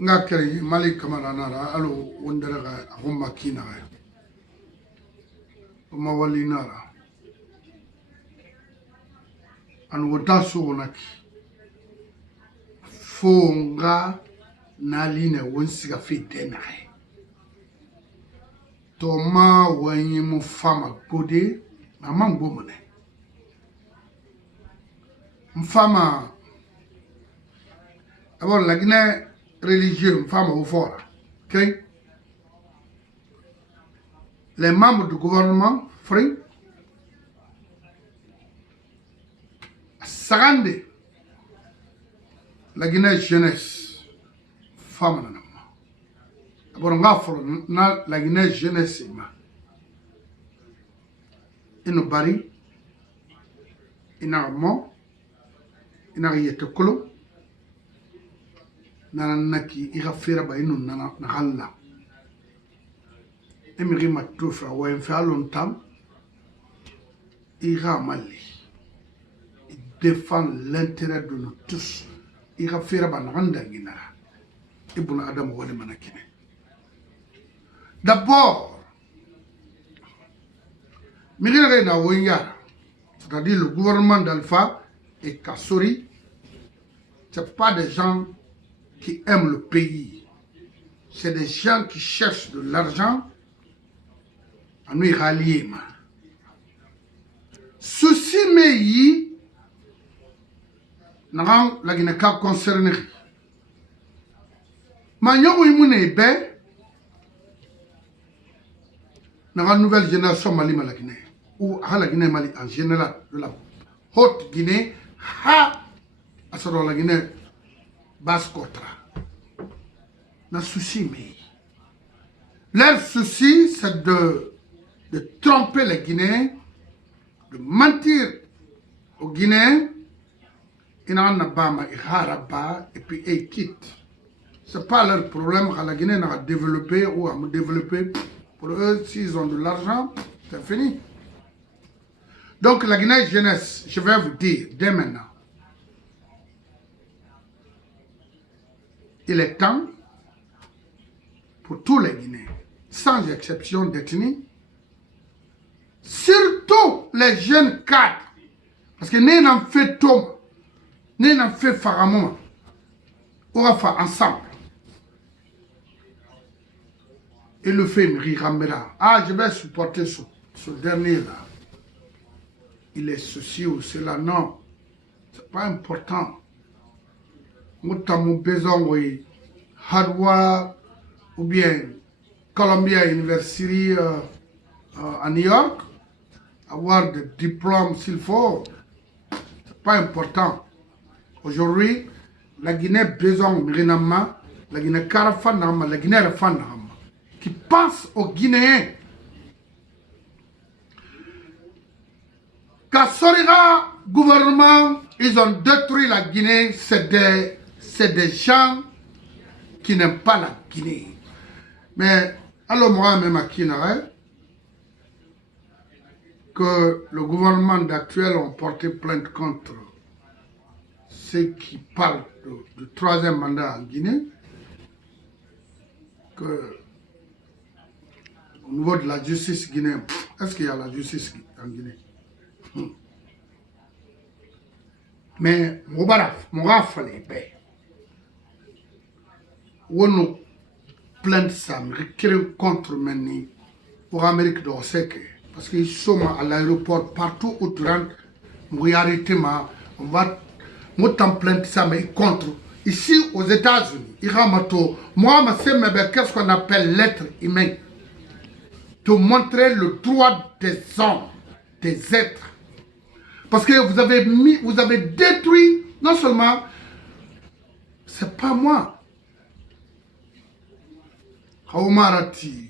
ngakari malik kamaranara alo wondaraga ahumma kinaga mawalinara an wotaso wonaki fonga naline wonsiga fi denare Toma wanyi mu fama gode mama ngomone mfama d'abord la Guinée religieux mfama au fort ok les membres du gouvernement free Sagande la Guinée jeunesse femme na d'abord ngaforo na la Guinée jeunesse ma ino bari ina mo ina yetokolo nana naki ira fera ba ino nana na halla emiri matofa wa enfa longtemps ira mali il défend l'intérêt de nous tous ira fera ba nanda ginara ibuna adam wala manakine d'abord mirire na wonya c'est-à-dire le gouvernement d'Alpha et Kassori, ce n'est pas des gens qui aiment le pays. C'est des gens qui cherchent de l'argent à nous rallier. Ceci me n'a la Guinée concernée. Magnon Imune be n'a nouvelle génération Mali la Guinée ou à la Guinée Mali en général de la haute Guinée ha asaro la Guinée basse Cotra na souci mais leur souci c'est de tromper les Guinéens, de mentir aux Guinéens, ils n'ont pas et puis ils quittent. Ce n'est pas leur problème que la Guinée n'a développé ou à me développer. Pour eux, s'ils ont de l'argent, c'est fini. Donc la Guinée jeunesse, je vais vous dire dès maintenant, il est temps pour tous les Guinéens, sans exception d'ethnie, surtout les jeunes cadres, parce que nous n'en fait Tom, nous n'en fait Faramon, on va faire ensemble. Et le fait Mirambera. Ah, je vais supporter ce dernier-là. Il est ceci ou cela. Non, c'est pas important. Nous avons besoin de Harvard ou bien Columbia University à New York, avoir des diplômes s'il faut. C'est pas important. Aujourd'hui, la Guinée a besoin de la Guinée Karafan, la Guinée Rafan, qui pense aux Guinéens. Kassorira, gouvernement, ils ont détruit la Guinée. C'est des gens qui n'aiment pas la Guinée. Mais, alors moi, même à Kinare, que le gouvernement actuel a porté plainte contre ceux qui parlent du troisième mandat en Guinée, que au niveau de la justice guinéenne, est-ce qu'il y a la justice en Guinée? Mais, mon fallait paix. On plainte ça, contre Meni pour l'Amérique de l'Ouest. Parce qu'ils sont à l'aéroport, partout où tu rentres, on va plainte ça, mais contre. Ici, aux États-Unis, moi, qu'est-ce qu'on appelle l'être humain? De montrer le droit des hommes, des êtres. Parce que vous avez détruit, non seulement, c'est pas moi. Haoumarati.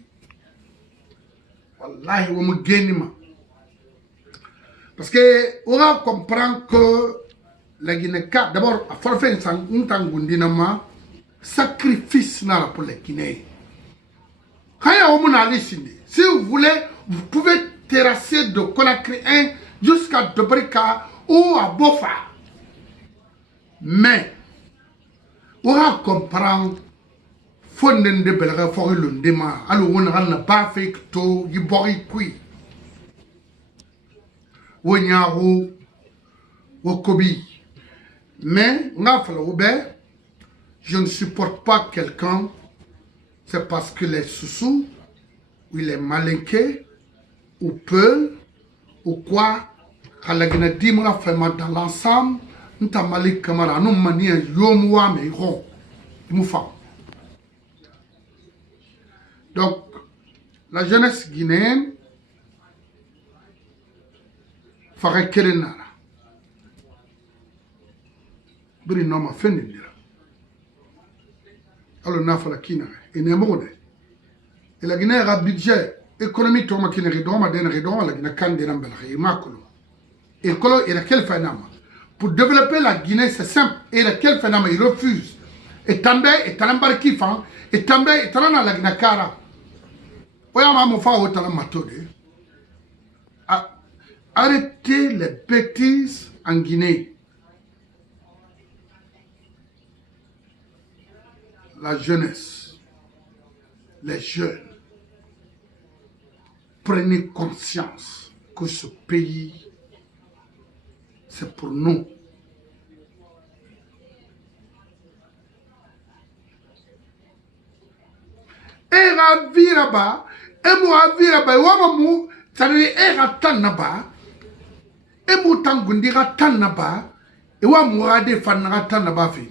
Wallahi, on me gagne. Parce que, on va comprendre que la Guinée, d'abord, il faut faire un sacrifice pour les Guinéens. Si vous voulez, vous pouvez terrasser de Conakry 1 jusqu'à Dobrika ou à Bofa. Mais, ora comprendre fonden de belga fori lundema alu wona na ba fake to yibori kui wonyaru wokobi mais nga fala oube je ne supporte pas quelqu'un c'est parce que les sous ou il est malinqué ou peu ou quoi kalagina dimra fait dans l'ensemble nta malik kamara non mania yomwa me ro mufa. Donc la jeunesse guinéenne ferait kelenara bri no ma fenindira alors na fala kina et ne mode et la Guinée a budget économique to ma kina rido ma den rido la Guinée kan de rambel makolo et colo et laquelle phénomène pour développer la Guinée c'est simple et laquelle phénomène il refuse et tambe et talambar kifan et tambe et talana la Guinée kara oya ma mo fa o talam matode arrêtez les bêtises en Guinée. La jeunesse, les jeunes, prenez conscience que ce pays, c'est pour nous. Era viraba, emu aviraba, wamamu, tani era tanaba, emu tangundira tanaba, ewamu ade fanara tanaba fi.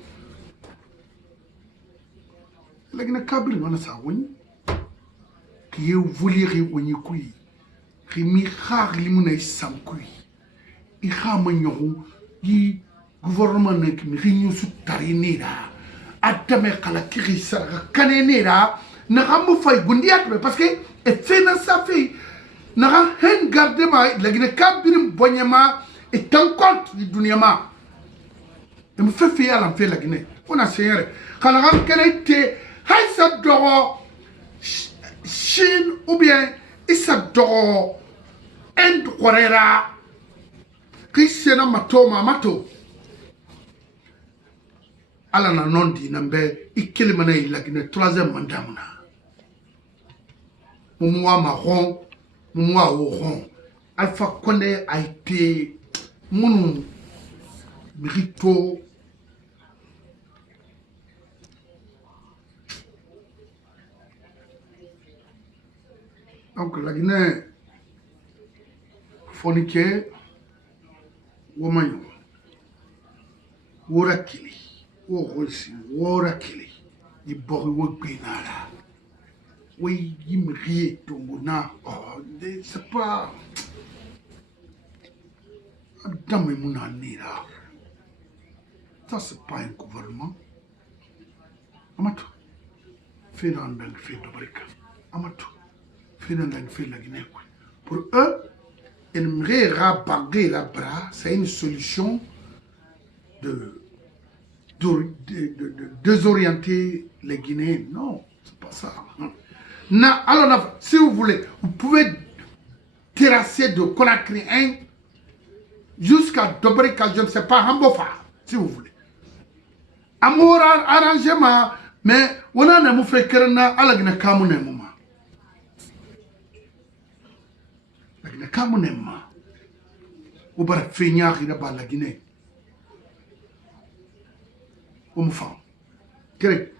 Lagina kabri ngana sa woni ki voulir woni kui ki mi khar limuna isam kui I khama nyoru yi gouvernement nek mi rinyu su tarinira atame kala kiri sara kanenira na gamu fay gundiat parce que e fena sa fi na ga hen garde ma lagina kabri bonyama et en compte du dunyama e me fait faire la fait lagina on a seigneur kala ga kenete Haïsa doro Chine ou bien Issa doro Inde Korera Christiana mato mato ala na nondi nambe ikilimana ilagine troisième mandat muna mumwa marron mumwa oron Alpha Condé a été mon mérito. Donc la Guinée fonike womanyo worakili woronsi worakili ibori wogbinara oui yimrie tongona oh c'est pas dame muna nira ça c'est pas un gouvernement amato fait dans le fait de brique amato. Pour eux, aimerait rabaguer la bras, c'est une solution de désorienter les Guinéens. Non, c'est pas ça. Alors, si vous voulez, vous pouvez terrasser de Conakry 1 jusqu'à Dobrika, je ne sais pas, Hambofa, si vous voulez. Amour, arrangement, mais on a un fait que na alagna kamunemo. Kamunema ou bara feignar ira ba la Guinée ou mfam kere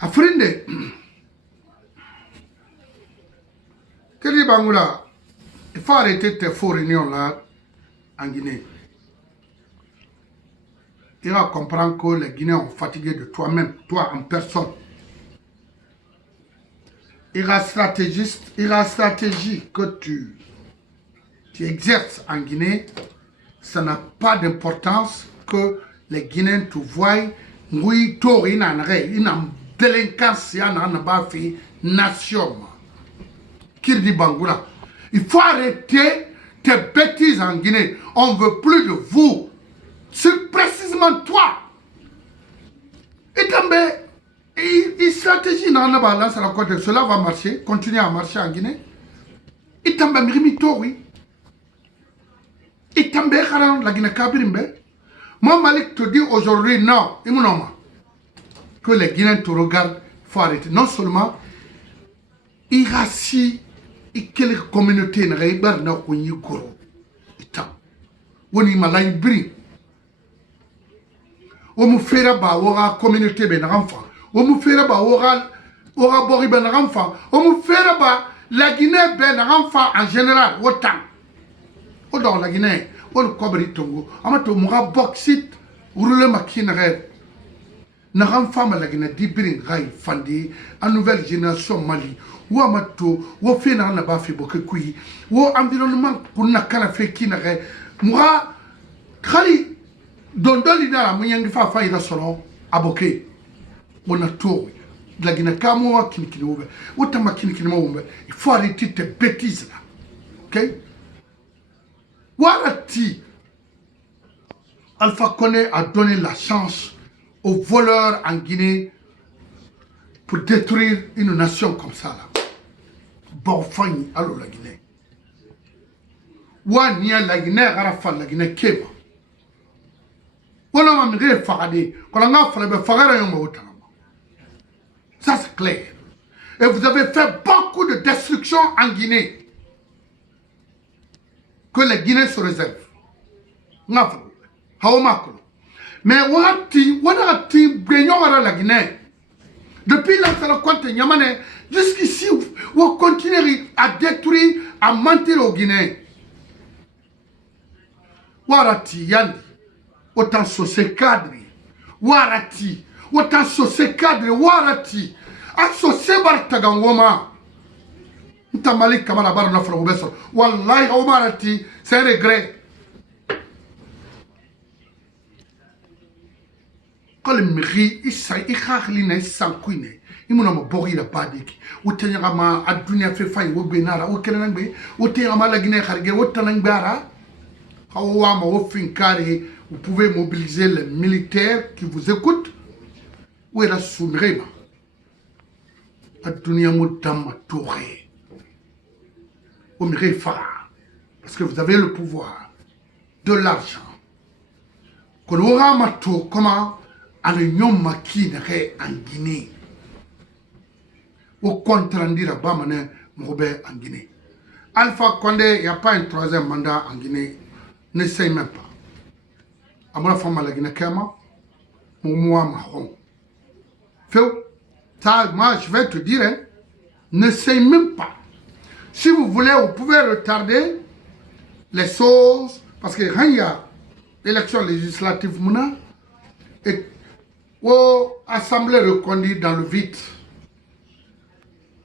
afrindi kere bangula il faut arrêter tes faux réunions là en Guinée. Il va comprendre que les Guinéens ont fatigué de toi-même, toi en personne. Il y a stratégie que tu exerces en Guinée, ça n'a pas d'importance que les Guinéens te voient. Oui, il y a une délinquance, il y a une nation. Kirdi Bangoula. Il faut arrêter tes bêtises en Guinée. On ne veut plus de vous. C'est précisément toi. Et une stratégie dans la balance à la côte, cela va marcher, continuer à marcher en Guinée. Et tambe mirimito, oui. Et tambe la Guinée Kabirimbe. Moi, Malik te dit aujourd'hui, non, il m'en que les Guinéens te regardent, il faut arrêter. Non seulement, il y a si, quelques communautés, il y a des goro. On y a bri. On me fait la communauté, ben enfant. On me fait la bori ben enfant. On me fait la Guinée ben enfant en général, autant. O dans la Guinée, on cobre tongo. Amato mura boxit, roule maquinere. N'aram femme la Guinée d'Ibrin Rai Fandi, en nouvelle génération Mali. Ou amato, ou fait n'a pas fait beaucoup kui. Ou environnement pour n'a qu'à fait qui n'a rien. Moi, Kali, dans l'idée, moi y'en fa fa ira solo, aboké. On a tout. La Guinée Kamoa qui n'est ouvert. Ou ta maquine qui n'est ouvert. Il faut arrêter tes bêtises là. Ok? Warati, Alpha Condé a donné la chance aux voleurs en Guinée pour détruire une nation comme ça là. Bon, fani, alors la Guinée. Wania la Guinée, Arafa la Guinée, Keba. On a mis Faradé, qu'on a fait Farada Yongo. Ça c'est clair. Et vous avez fait beaucoup de destruction en Guinée. Que les Guinéens se réservent. Mais Wati, la Guinée. Depuis la compte Yamane, jusqu'ici, vous continuez à détruire, à mentir aux Guinéens. Warati, Yandi, autant saucer cadre. Warati, autant saucer cadre, Warati, associé Bartagangoma. Ntamali kamara bar na fro beso wallahi omarati c'est regret qal mixi isa ikhakhline sankuine imuna mo bogi la badiki wotenya ma adunya fe fay wo benara wo kelana be wotenya ma la Guinée kharge wotana ngara hawa ma wo finkari vous pouvez mobiliser les militaires qui vous écoutent ou la soumrema adunya mutama touré. Parce que vous avez le pouvoir de l'argent. Qu'on aura mato comment en union maquinere en Guinée. Au contraire, la bamane Robert en Guinée. Alpha Condé, il n'y a pas un troisième mandat en Guinée. N'essaye même pas. À mon femme à la Guinée, moi marron. Ça, moi, je vais te dire, hein, n'essaye même pas. Si vous voulez, vous pouvez retarder les choses, parce que quand il y a l'élection législative, et l'Assemblée reconduite dans le vide.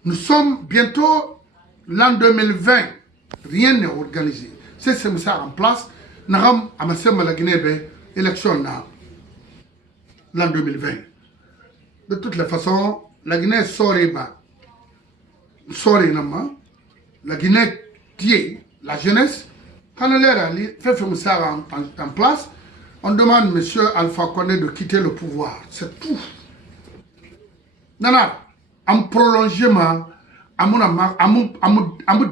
Nous sommes bientôt l'an 2020, rien n'est organisé. C'est ça en place. Nous avons la Guinée, élection l'an 2020. De toutes les façons, la Guinée sort la Guinée qui la jeunesse, quand elle est fait ça en place, on demande M. Alpha Condé de quitter le pouvoir. C'est tout. Nana, en prolongement, en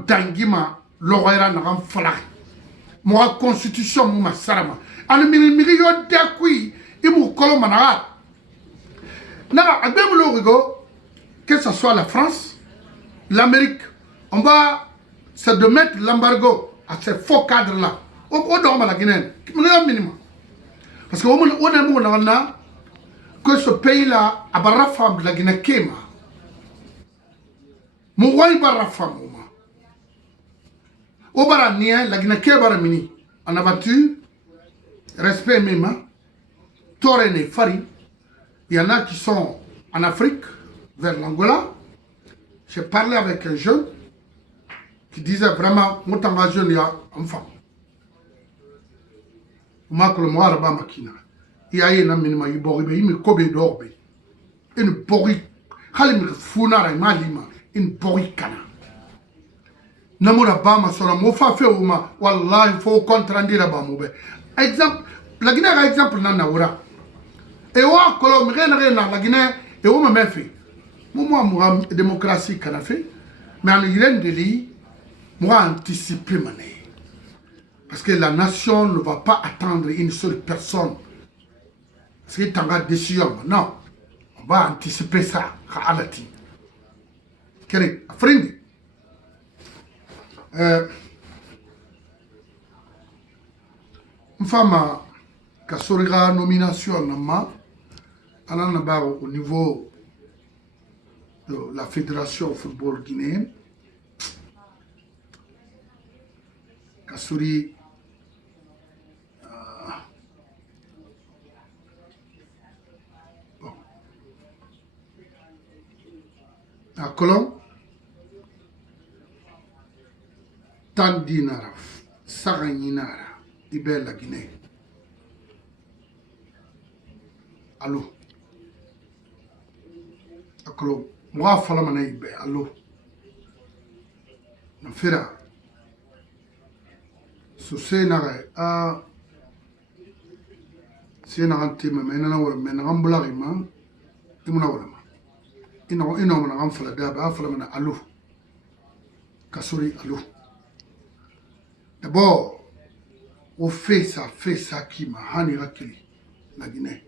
dangima, l'oreille n'a pas fallu. Moi, constitution, moi, sarama. En milieu d'accueil, il m'a collé manara. Nana, à bien que ce soit la France, l'Amérique, on va se de mettre l'embargo à ces faux cadres-là. On doit la Guinée. Minimum. Parce qu'on a que ce pays-là a barra femme de la Guinée Kema. Mouaï barra femme. Au baranien, la Guinée Kema mini. En aventure, respect même, Torene Fari. Il y en a qui sont en Afrique, vers l'Angola. J'ai parlé avec un jeune qui disait vraiment, moi t'en jeune, il y a un femme. Moi, que le moi, là-bas, makina. Il y a un minima, il borbe, il me kobe d'orbe. Une bori, halim funara, malima, une bori kana. Namoura bama sora, mo fa fe uma, wallah, il faut contrandire à bamoube. Exemple, la Guinée a exemple nan naoura. Et wa kolom rien la Guinée, et on m'a fait. Moi, démocratie qu'on a fait, mais en Irène de l'île, moi, anticiper mané. Parce que la nation ne va pas attendre une seule personne. Parce qu'il y a une décision. Non. On va anticiper ça. Khalati. Kéré, Afrindi. Une femme qui a sorti la nomination au niveau de la Fédération de football guinéenne. Qui a sorti à Colombe. Tandinara, Saraninara, Ibel la Guinée. Allô? Allô? Moi, je suis Ibe, allô? Je suis là. Je suis là. Si je suis là, je suis là. Je suis là. Je suis là. Allô? Kasuri, allô? D'abord, on fait ça qui m'a haniraki la Guinée.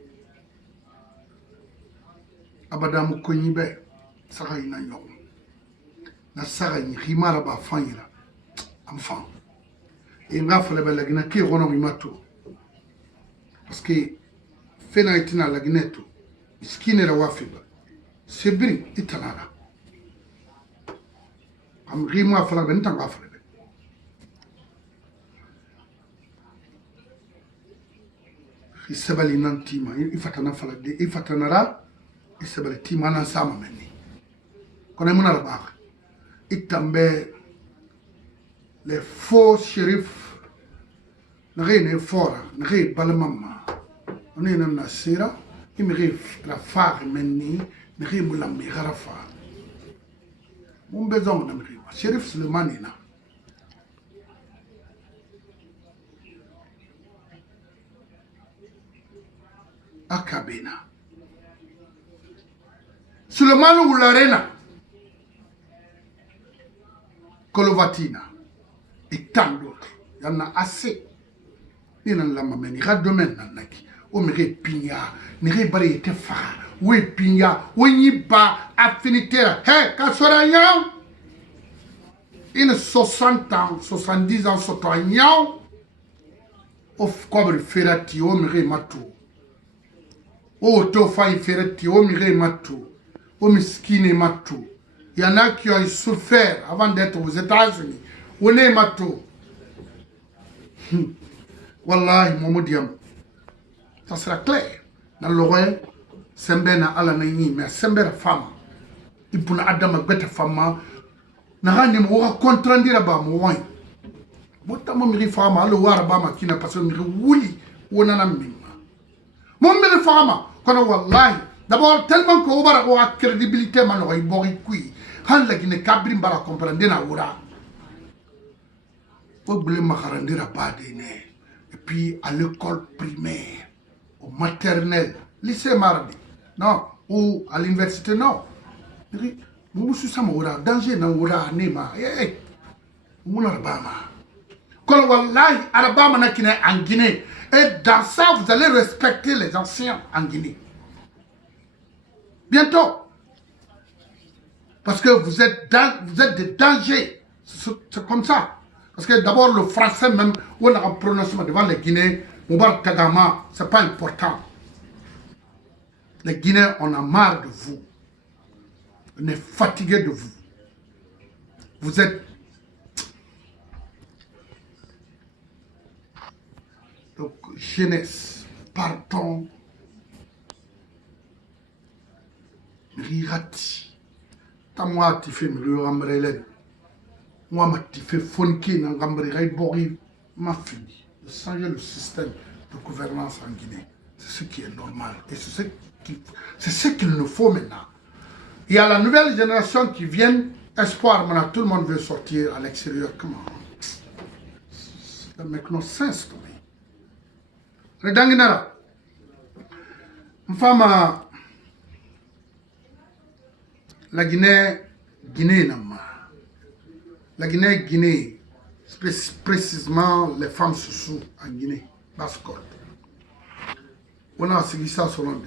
Abadamu Konyibe, Sarai Nanyon. Na Sarai Rimara Bafanyra, enfant. Et il a fallu la Guinée qui est Ronomimato. Parce que Fena Itina la Guinée, Skine la Wafiba, c'est bien, Itanara. Am Rima Fala Bentan Wafle. Il s'appelle Nantima, il fatana falade, il fatanara, il s'appelle Timana Sama Meni. Quand on est là-bas, il tombe les faux shérifs, n'est fort, n'est pas le maman. On est dans la sera, il me rêve la phare Meni, n'est pas la mégarafa. Mon besoin de me rêve, shérif Sulemanina. Akabena. Suleiman Oularena, Kolovatina et tant d'autres. Il y en a assez. Il y en a la mamie, il y a domaine nanaki. O mire pinya, mire bari ete fa, we pinya, we niba affinité. Hé, kasora il 60 ans, 70 ans, sotoyant, of cobre ferati, o mire matou. O tofa ferati, o mire matou. Au miskine matou. Il y en a qui ont souffert avant d'être aux États-Unis. On est matou. Wallahi, Momodiam. Ça sera clair. Dans l'oreille, Sembena Alanani, mais Sembera femme. Il peut Adam bête femme. Nahani moura contrandira ba moin. Botama miri femme, le warabama qui n'a pas son miri wouli. Wonana mima. Mon miri femme, quand wallahi. D'abord, tellement qu'on a la crédibilité, man, on a une qui han la Guinée cabri mbara comprendre na wura. Faut blé makarandira badine. Et puis à l'école primaire, au maternel, lycée mardi, non, ou à l'université, non. Vous suis ça wura, danger na wura nema. Eh, vous n'arabama. Quand wallahi arabama na Guinée en Guinée. Et dans ça, vous allez respecter les anciens en Guinée. Bientôt. Parce que vous êtes des dangers. C'est comme ça. Parce que d'abord, le français même, on a un prononcement devant les Guinéens, Moubar Kagama, ce n'est pas important. Les Guinéens, on a marre de vous. On est fatigué de vous. Vous êtes... Donc, jeunesse, pardon. Rirati. Moi, tu fais me rambrelen. Moi, tu fais fonki, n'engambrei bori. Ma fille, de changer le système de gouvernance en Guinée. C'est ce qui est normal. Et c'est ce qu'il nous faut maintenant. Il y a la nouvelle génération qui vient. Espoir, maintenant, tout le monde veut sortir à l'extérieur. Comment? Ça ne make no sense to me. Redanginara. Une femme. La Guinée, la Guinée, précisément les femmes sous en Guinée, Basse-Côte. On a suivi ça sur l'onde.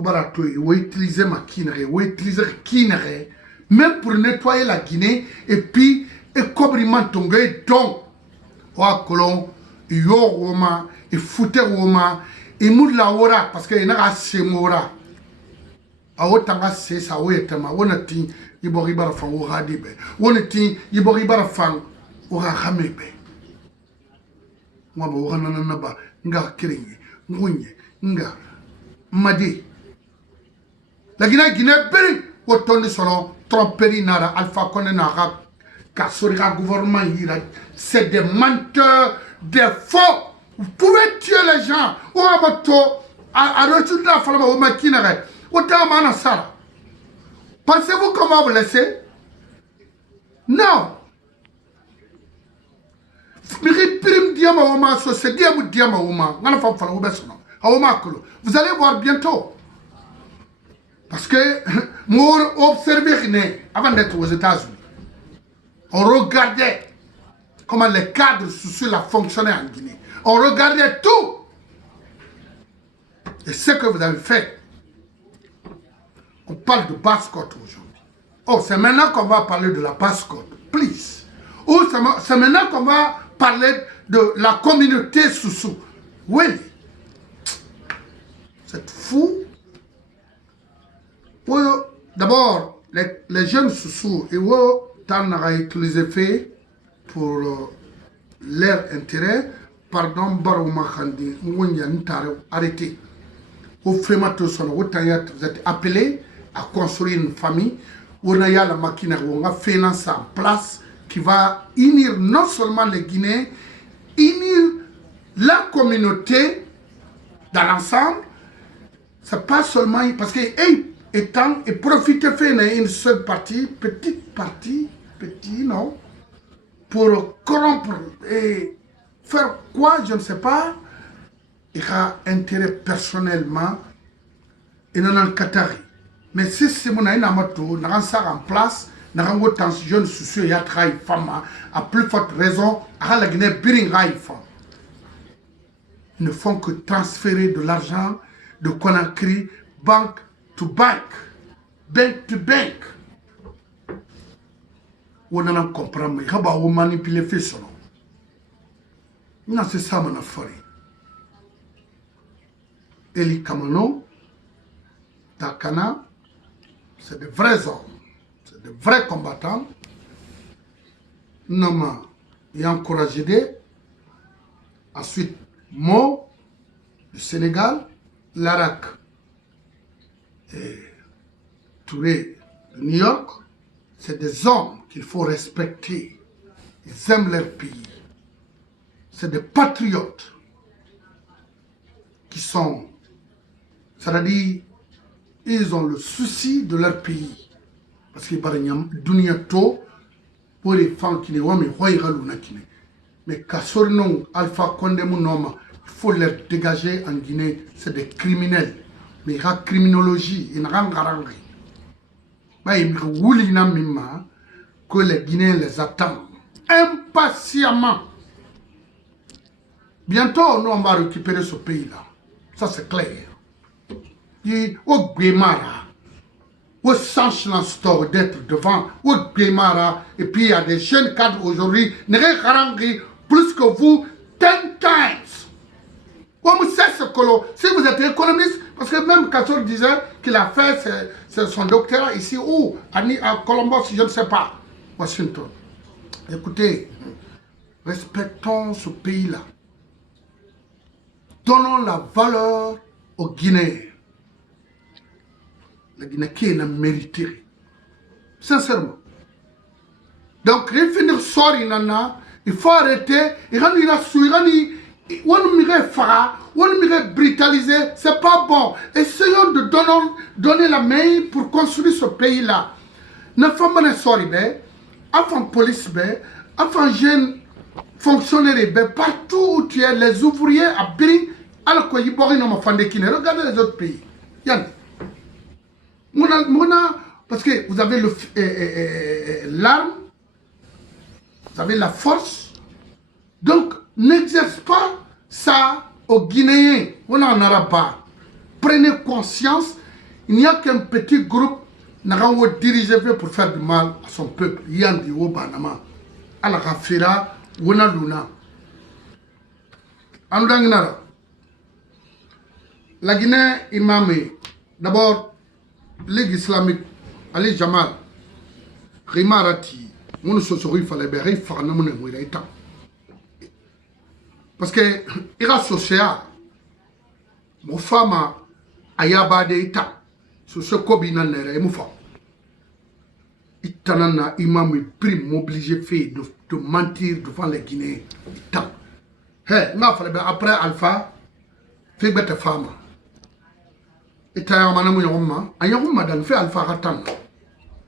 au barato, il faut utiliser ma kinere, il faut utiliser kinere, même pour nettoyer la Guinée, et puis, et cobriment ton gars, donc, wa kolon, il y a Roma, il foutait Roma, il moud la ora, parce qu'il y a un semora. A wotanga se sa wetama, wonati, yibori barafang, ou radibe, wonati, yibori barafang, ou rahamebe. Mwaba, ou rananaba, nga kiringi, ngwinye, nga, madi. La Guinée beri, wotondi sono, tromperi nara, Alpha Condé nara, Kassorika gouvernement ira, c'est des menteurs, des faux. Vous pouvez tuer les gens. Ou à retourner la femme au maquinere. Autant mana sara. Pensez-vous qu'on va vous laisser? Non. Vous allez voir bientôt. Parce que, moi, observez avant d'être aux États-Unis. On regardait comment les cadres sociaux fonctionnaient en Guinée. On regardait tout. Et ce que vous avez fait, on parle de Basse-Côte aujourd'hui. Oh, c'est maintenant qu'on va parler de la Basse-Côte. Please. Ou c'est maintenant qu'on va parler de la communauté Soussou. Oui. C'est fou. Oui, d'abord, les jeunes Soussou, et tant à utiliser fait pour leur intérêt, pardon, Barouma Khandi, arrêtez. Vous êtes appelés à construire une famille, on a la machine, on a fait en place qui va unir non seulement les Guinéens, unir la communauté dans l'ensemble. C'est pas seulement parce que étant et profiter faire une seule partie, petite partie, petit, non, pour corrompre et faire quoi, je ne sais pas, il a intérêt personnellement, et non en Qatari. Mais si c'est mon aïe n'amato, n'a ça en place, n'a autant jeune soucieux et à travailler femme, à plus forte raison, à la Guinée, biring femme. Ils ne font que transférer de l'argent de Conakry, bank to bank, bank to bank. On a compris, mais il va manipuler les faits. Non, c'est ça mon affaire. Eli Kamano, Takana, c'est de vrais hommes, c'est de vrais combattants. Nama et encouragé. Ensuite, Mo, du Sénégal, Larak et Touré de New York, c'est des hommes qu'il faut respecter. Ils aiment leur pays. C'est des patriotes qui sont, c'est-à-dire, ils ont le souci de leur pays. Parce que par exemple, Duniato, pour les femmes qui ne voient mais Kassornon, Alpha Condé Mounoma, il faut les dégager en Guinée, c'est des criminels. Mais il y a criminologie, il y a rangarangi. Mais il y a que les Guinéens les attendent impatiemment. Bientôt, nous on va récupérer ce pays-là. Ça c'est clair. Et au Guémara, au Sanchlan Store d'être devant, au Guémara, et puis il y a des jeunes cadres aujourd'hui, plus que vous, 10 times. Si vous êtes économiste, parce que même Kassor disait qu'il a fait son doctorat ici ou à Columbus, je ne sais pas, Washington. Écoutez, respectons ce pays-là. Donnons la valeur aux Guinéens. La Guinée qui est mérité. Sincèrement. Donc, revenir sur il faut arrêter. Il brutaliser, c'est pas bon. Essayons de donner la main pour construire ce pays-là. Ne faut pas sortir, avant police, avant jeunes fonctionnaires, partout où tu es, les ouvriers à Bring, alors qu'il y a regardez les autres pays. Parce que vous avez l'arme, vous avez la force, donc n'exerce pas ça aux Guinéens, on n'en aura pas. Prenez conscience Il n'y a qu'un petit groupe n'a dirigé pour faire du mal à son peuple. Yandi ou Banama. À la Rafira, Wona Luna. Andangnara. La Guinée, imamé. D'abord, Ligue islamique, Ali Jamal. Rimarati. Mon sosori fallait bérer, Farnamone Mouiraïta. Parce que, il a social. Mon femme ayabade ita. Sur ce cobina nere, et mon femme. Itanana imam prime obligé fait de mentir devant les Guinéens. Itan. Hé, n'a fallu après Alpha, fait bête femme. Ita manamou yoma, ayoma dan fait Alpha Ratan.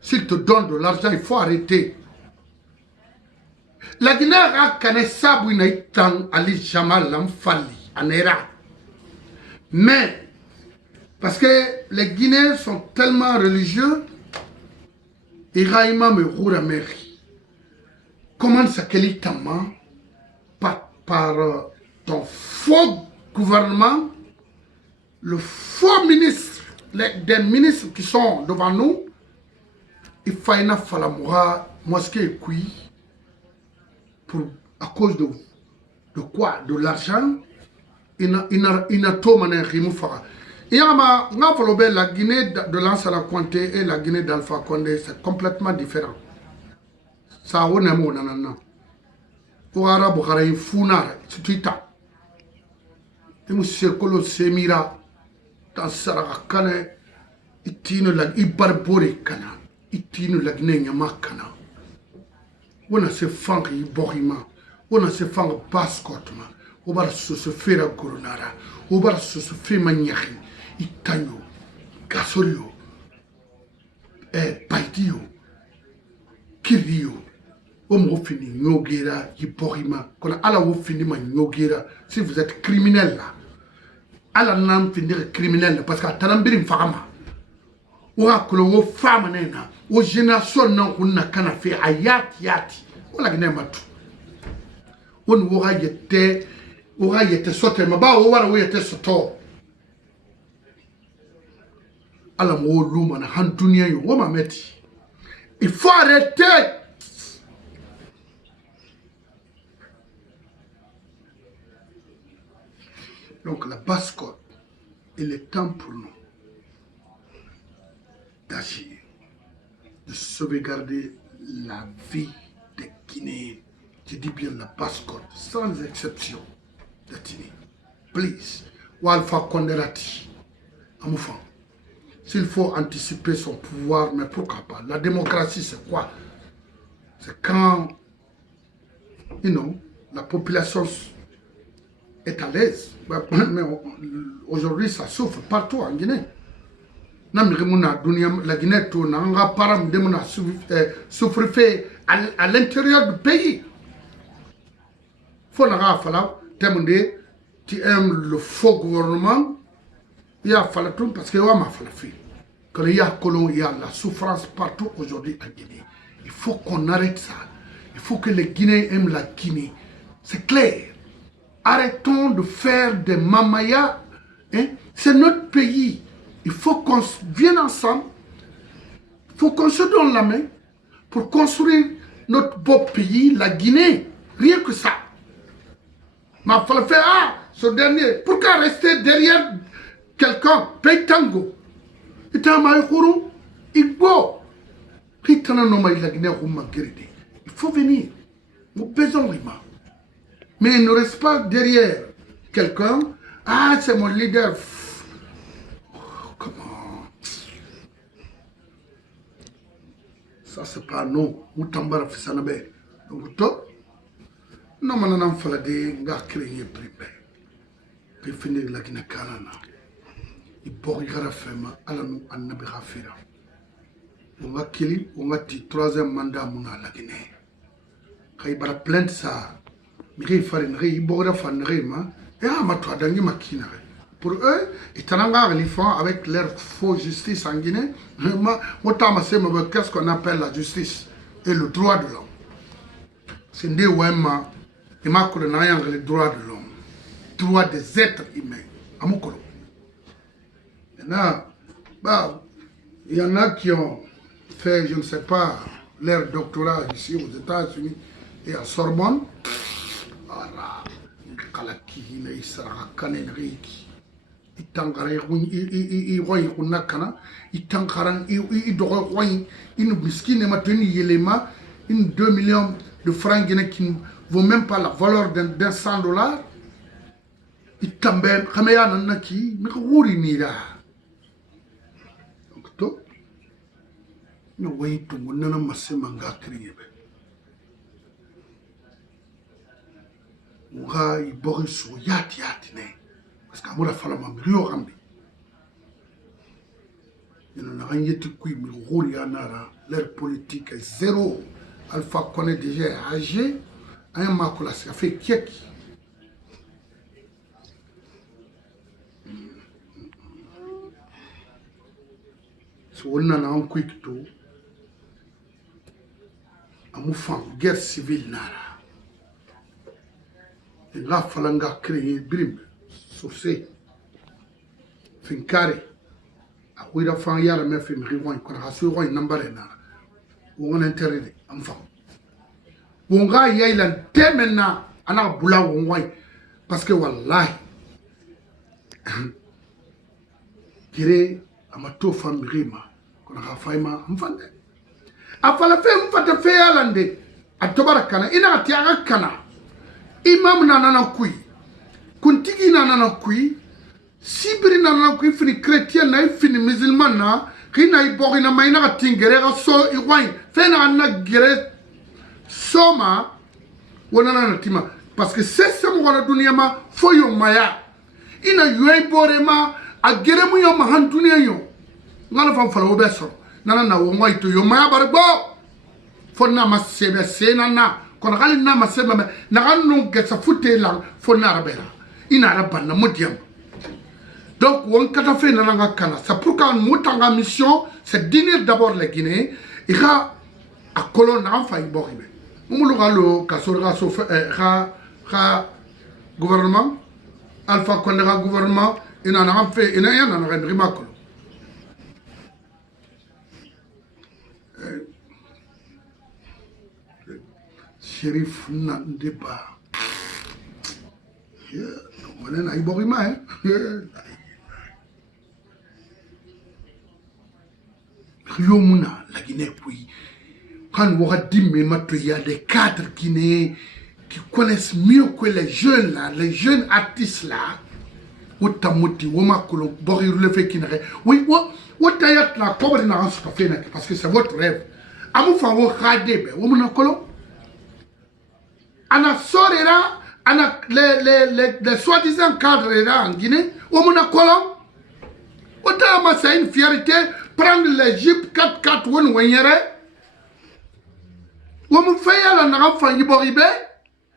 S'il te donne de l'argent, il faut arrêter. La Guinée a cané sabouina itan Ali Jamal l'amfali, anera. Mais, parce que les Guinéens sont tellement religieux, Iraïma me roura meri. Comment ça qu'elle par ton faux gouvernement, le faux ministre, des ministres qui sont devant nous, il faut une falamoura mosquée et qui pour à cause de quoi? De l'argent. Il a tout mané rimoufa. Il y a la Guinée de Lansana Conté et la Guinée d'Alpha Condé, c'est complètement différent. Ça on est mon nanana. Pour arabe kharaï funar, c'est tout ça. Et monsieur Kolo Semira, dans Sarakane, itine la ibarbore kana, itine la Guinée Yamakana. On a se fang iborima, on a se fang baskotma, on va se faire coronara, on va se faire maniachi, itanyo, gasolio, paidio, kirio. On fini nyogera iborima, qu'on a ala ou fini ma nyogera. Si vous êtes criminel là, ala nam finir criminel parce que talambirim fama. Ou a kolo femme nena, ou génération non on a kana fait ayati yati. On a gagné matu. On aura été sauté, mais bah on aura été sauté. Ala mo luma na handunia yo, on m'a metti. Il faut arrêter. Donc la basse-côte, il est temps pour nous d'agir, de sauvegarder la vie des Guinéens. Je dis bien la basse-côte, sans exception de Tini. Please, Walfa Konderati, Amoufan. S'il faut anticiper son pouvoir, mais pourquoi pas? La démocratie, c'est quoi? C'est quand, la population est à l'aise. Mais aujourd'hui, ça souffre partout en Guinée. La Guinée souffre fait à l'intérieur du pays. Il faut que tu aimes le faux gouvernement. Il y a tout parce que il y a la souffrance partout aujourd'hui en Guinée. Il faut qu'on arrête ça. Il faut que les Guinéens aiment la Guinée. C'est clair. Arrêtons de faire des mamayas. Hein? C'est notre pays. Il faut qu'on vienne ensemble. Il faut qu'on se donne la main pour construire notre beau pays, la Guinée. Rien que ça. Mais il fallait faire, ce dernier. Pourquoi rester derrière quelqu'un? Paye tango. Il faut venir. Nous besoin vraiment. Mais il ne reste pas derrière quelqu'un. Ah, c'est mon leader. Comment? Ça, c'est pas nous. Nous t'embarras Fissanabe. Donc, non, mais on a fait des gars créés privés. Puis finir la Guinée Canana. Il faut que femme à la nous en abirafira. On va killer, on va dire troisième mandat à la Guinée. Quand il va plaindre ça. Miri farinere ibora fanerema et amatwa dangi makina pour eux ils ils font avec leur faux justice en Guinée. Qu'est-ce qu'on appelle la justice et le droit de l'homme? C'est des ouema et ma le droit de l'homme, droit des êtres humains. Amukolo. Maintenant Bah, il y en a qui ont fait, je ne sais pas, leur doctorat ici aux États-Unis et à Sorbonne. Voilà. Itangara i roy kunakana itangaran i dogo roy in miskine mateni yelema in 2 millions de francs guinéens qui ne vaut même pas la valeur d'un $100 itambe khamaya nanaki mi khuri nira donc to no way to nana masema ngakriye be ngai boriso yati ne parce que amoura fala ma rio rambi il n'a rien été qui me roule yanara leur politique est zéro. Alpha connaît déjà âgé un makula ça fait kieki so on a un quick to amufan guerre civile nara il a falanga créer brim Sosé, Finkari, a Wida Fan Yara Mefim Riwan, Korasuwa, Nambarena, Won Interred, Amfa. Wonga Yailan, Temena, Anna Bula Wonway, parce que Wallahi, Kire, Amato Fam Rima, Konafaima, Amfande. A Falafem Fata Fayalande, a Tobarakana, Ina Tiara Kana, Imam Nana Kui. Kuntigi nana kui sibiri nana kui fini chrétien na fini musulman na kina ibori na maina tingere ga so iwai fena na gere soma wona na tima parce que c'est ça mo wana dunia ma foyo maya ina yoy borema a gere mu yo ma han dunia yo ngala fam fala obeso nana na wo ngoy to yo maya barbo fonna ma sebe senana kono gali na ma sebe na ganu gesa futte lang fonna rabela ina rabana modiam donc on kata fait na kana c'est pourquoi mutanga mission c'est d'unir d'abord les Guinéens et à colon na fa iboribe mumulu galo kasorga so ha gouvernement Alpha Condé gouvernement ina na fait ina yana na remakolo Shérif na débat on a iborima hein Riomuna la Guinée puis quand on va dire il y a des cadres guinéens qui connaissent mieux que les jeunes là les jeunes artistes là Otamoti woma kolo bori le fait qui n'aurait oui otayat la cobre na ransu fait parce que c'est votre rêve amu fa wo khade be womuna kolo ana sorera ana les soi-disant cadres là en Guinée, on a colon. Autant c'est une fierté prendre les Jeep 4x4 ou une wanyere. On me fait la nara fanyi boribe.